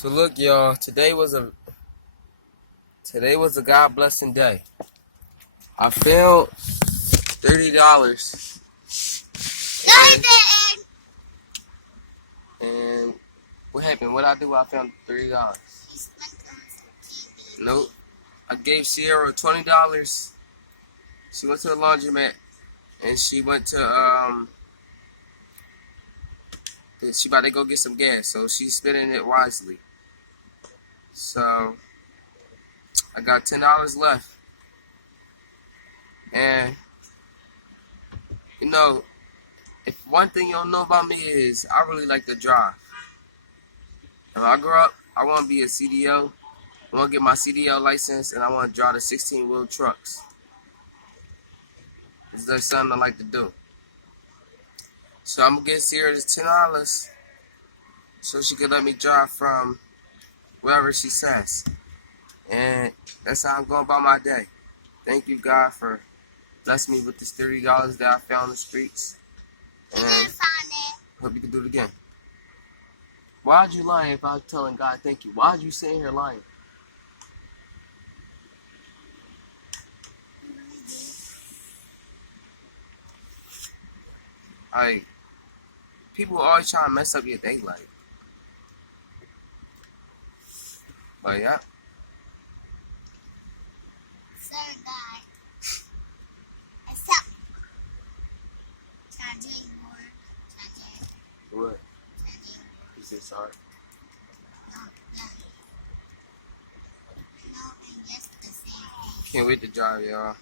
So look, y'all. Today was a God blessing day. I found $30. And what happened? What I do? I found $30. Nope. I gave Sierra $20. She went to the laundromat and she went to she about to go get some gas, so she's spending it wisely. So I got $10 left. And you know, if one thing you don't know about me is I really like to drive. When I grow up, I want to be a CDO. I want to get my CDL license, and I want to drive the 16-wheel trucks. It's just something I like to do. So I'm going to get Sierra this $10 so she can let me drive from wherever she says. And that's how I'm going about my day. Thank you, God, for blessing me with this $30 that I found in the streets. And hope you can do it again. Why'd you lie if I was telling God thank you? Why'd you sit here lying? Like, people always trying to mess up your day, like. But yeah. Sir, guy. Except Tahjae more. Tahjae. What? Tahjae. You said sorry? No, yeah. No, and just the same thing. Can't wait to drive, y'all.